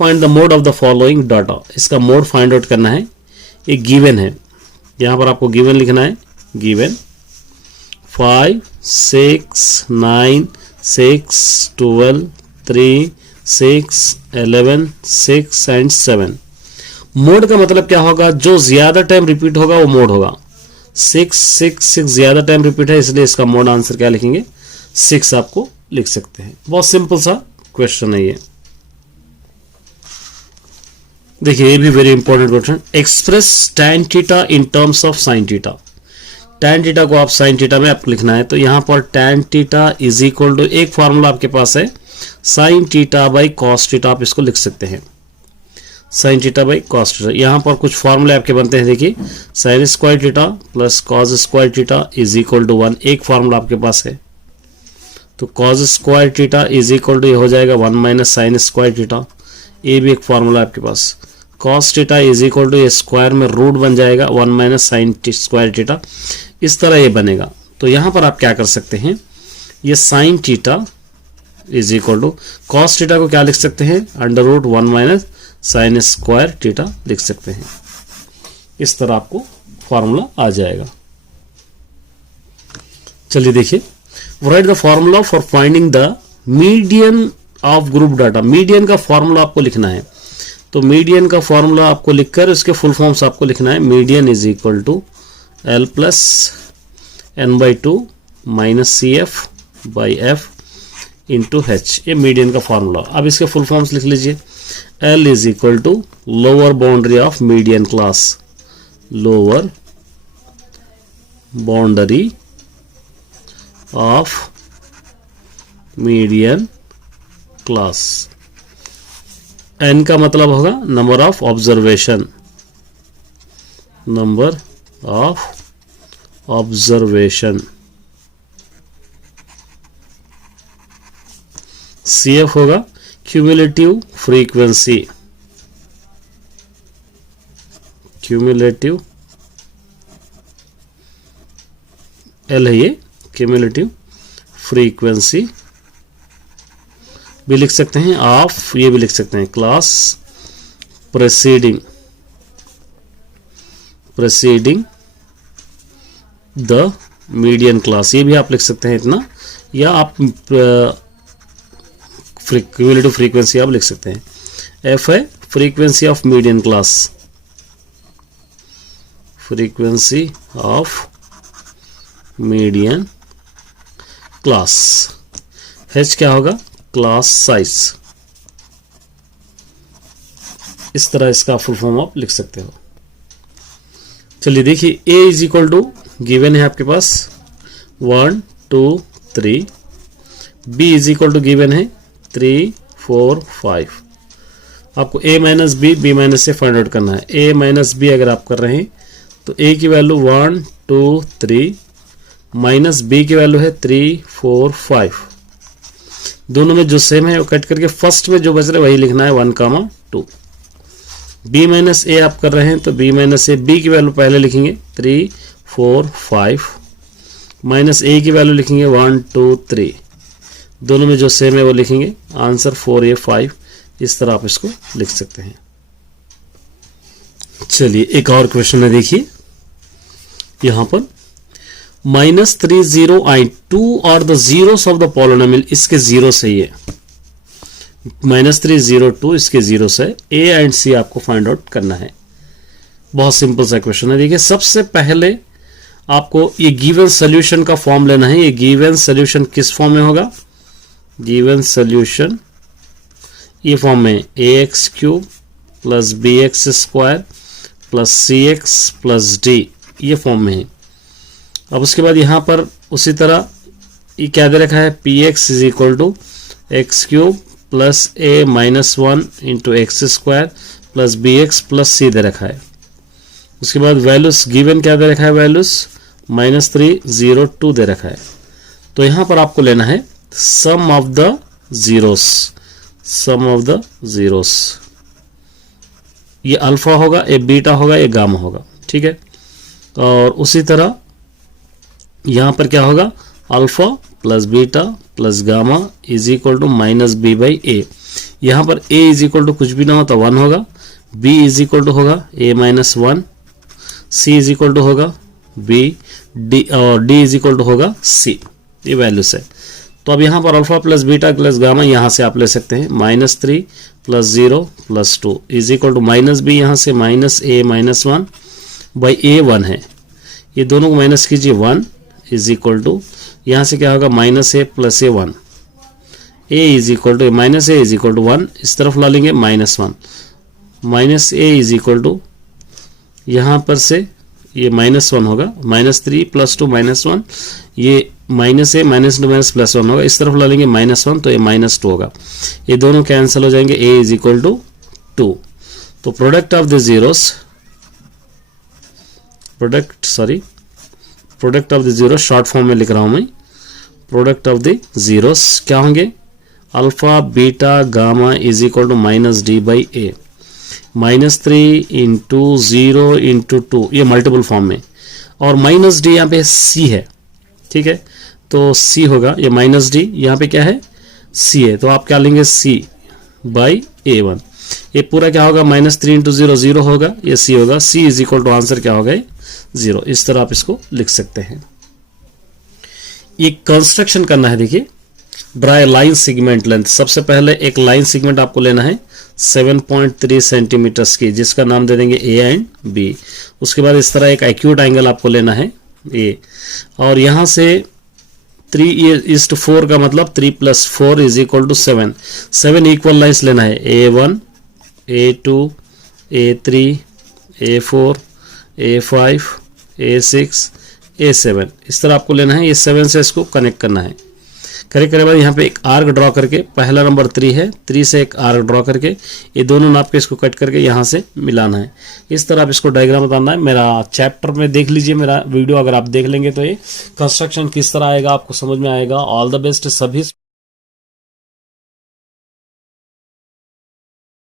Find the mode of the following data, इसका mode find out करना है। एक गिवन है, यहाँ पर आपको गिवन लिखना है, गिवन 5 6 9 6 12 3 6 11 6 एंड 7। मोड का मतलब क्या होगा, जो ज्यादा टाइम रिपीट होगा वो मोड होगा। 6 6 6 ज्यादा टाइम रिपीट है, इसलिए इसका मोड आंसर क्या लिखेंगे, 6 आपको लिख सकते हैं। बहुत सिंपल सा क्वेश्चन है ये। देखिए ये भी very important question, express tan theta in terms of sin theta. tan theta को आप sin थीटा में आपको लिखना है, तो यहां पर tan theta is equal to, एक फॉर्मूला आपके पास है sin theta by cos theta, आप इसको लिख सकते हैं sin theta by cos theta. यहां पर कुछ फॉर्मूले आपके बनते हैं, देखिए sin square theta plus cos square theta is equal to 1, एक फॉर्मूला आपके पास है। तो cos square theta is equal to ये हो जाएगा 1 माइनस साइन स्क्वायर थीटा, ये भी एक फॉर्मूला आपके पास। cos theta is equal to ये स्क्वायर में रूट बन जाएगा 1 माइनस साइन स्क्वायर थीटा, इस तरह ये बनेगा। तो यहां पर आप क्या कर सकते हैं, ये sine theta is equal to cos theta को क्या लिख सकते हैं, under root 1 minus sine square theta लिख सकते हैं। इस तरह आपको फॉर्मूला आ जाएगा। चलिए देखिए, right the formula for finding the median of group data. Median का फॉर्मूला आपको लिखना है, तो मीडियन का फॉर्मूला आपको लिखकर उसके फुल फॉर्म्स आपको लिखना है। Median is equal to L plus n/2 minus CF by F into H, ये मीडियन का फॉर्मूला। अब इसके फुल फॉर्म्स लिख लीजिए। L is equal to lower boundary of median class, lower boundary of median class. n का मतलब होगा number of observation, number of observation. CF होगा क्यूमुलेटिव फ्रीक्वेंसी, क्यूमुलेटिव L है ये क्यूमुलेटिव फ्रीक्वेंसी भी लिख सकते हैं, ऑफ ये भी लिख सकते हैं, क्लास प्रेसीडिंग द मीडियन क्लास, ये भी आप लिख सकते हैं इतना, या आप क्यूमुलेटिव फ्रीक्वेंसी आप लिख सकते हैं। F है frequency of median class, frequency of median class. H क्या होगा, क्लास साइज। इस तरह इसका फुल फॉर्म आप लिख सकते हो। चलिए देखिए, A is equal to given है आपके पास 1 2 3, B is equal to given है 3 4 5। आपको A minus B, B minus से फाइंड आउट करना है। A माइनस बी अगर आप कर रहे हैं तो A की वैल्यू 1 2 3 माइनस B की वैल्यू है 3 4 5। दोनों में जो सेम है वो कट करके फर्स्ट में जो बच रहा है वही लिखना है 1 2। B माइनस ए आप कर रहे हैं तो B माइनस ए, B की वैल्यू पहले लिखेंगे 3 4 5 माइनस A की वैल्यू लिखेंगे 1 2 3। दोनों में जो सेम है वो लिखेंगे, आंसर 4A 5। इस तरह आप इसको लिख सकते हैं। चलिए एक और क्वेश्चन है, देखिए यहां पर -3 0 I 2 और the zeros of the polynomial, इसके जीरो सही है। -3 0 2 इसके जीरो से A एंड C आपको फाइंड आउट करना है। बहुत सिंपल सा क्वेश्चन है। देखिए सबसे पहले आपको ये गिवन सोल्यूशन का फॉर्म लेना है। ये गिवन सोल्यूशन किस फॉर्म में होगा, गिवन सोल्यूशन ये फॉर्म में ax³ plus bx² plus cx plus d, ये फॉर्म में है। अब उसके बाद यहां पर उसी तरह ये क्या दे रखा है, px is equal to x³ plus a minus 1 into x² plus bx plus c दे रखा है। उसके बाद वैल्यूज गिवन क्या दे रखा है, वैल्यूज -3 0 2 दे रखा है। तो यहां पर आपको लेना है sum of the zeros, sum of the zeros. ये अल्फा होगा, ये बीटा होगा, ये गामा होगा, ठीक है। और उसी तरह यहां पर क्या होगा, alpha plus beta plus gamma is equal to -b/a। यहाँ पर a इज इक्वल टू कुछ भी ना हो तो 1 होगा, b इज इक्वल टू होगा a minus 1, c is equal to होगा b, d और d इज इक्वल टू होगा c। ये वैल्यूज है। तो अब यहाँ पर alpha plus beta plus gamma यहाँ से आप ले सकते हैं -3 + 0 + 2 इज इक्वल टू -b, यहाँ से -a माइनस 1 बाई a 1 है, ये दोनों को माइनस कीजिए 1 इज इक्वल टू यहाँ से क्या होगा -a + a1, a is equal to -a is equal to 1, इस तरफ ला लेंगे -1 -a इज इक्वल टू यहाँ पर से ये -1 होगा, -3 + 2 -1, ये -a -2 +1 होगा, इस तरफ ला लेंगे -1 तो ये -2 होगा, ये दोनों कैंसिल हो जाएंगे, a इज इक्वल टू 2। तो product of the zeros, product of the zero short form में लिख रहा हूं मैं, प्रोडक्ट ऑफ द जीरोस क्या होंगे, alpha beta gamma is equal to -d/a, -3 × 0 × 2, ये मल्टीपल फॉर्म में, और -d यहाँ पे c है, ठीक है, तो c होगा, ये -d यहाँ पे क्या है c है, तो आप क्या लेंगे c/a1, ये पूरा क्या होगा -3 × 0 0 होगा, ये c होगा, c is equal to answer क्या होगा 0। इस तरह आप इसको लिख सकते हैं। ये कंस्ट्रक्शन करना है, देखिए ड्राई लाइन सेगमेंट लेंथ, सबसे पहले एक लाइन सेगमेंट आपको लेना है 7.3 सेंटीमीटर्स की, जिसका नाम दे देंगे a एंड b। उसके बाद इस तरह एक एक्यूट एंगल आपको लेना है a, और यहाँ से 3:4 का मतलब 3 + 4 is equal to 7, 7 equal lines लेना है, a1 a2 a3 a4 a5 a6 a7, इस तरह आपको लेना है, ये 7 से इसको कनेक्ट करना है। करे बाद यहाँ पे एक आर्क ड्रॉ करके, पहला नंबर 3 है, 3 से एक आर्क ड्रॉ करके ये दोनों नाप के इसको कट करके यहाँ से मिलाना है। इस तरह आप इसको डायग्राम बताना है। मेरा चैप्टर में देख लीजिए, मेरा वीडियो अगर आप देख लेंगे तो ये कंस्ट्रक्शन किस तरह आएगा आपको समझ में आएगा। ऑल द बेस्ट सभी।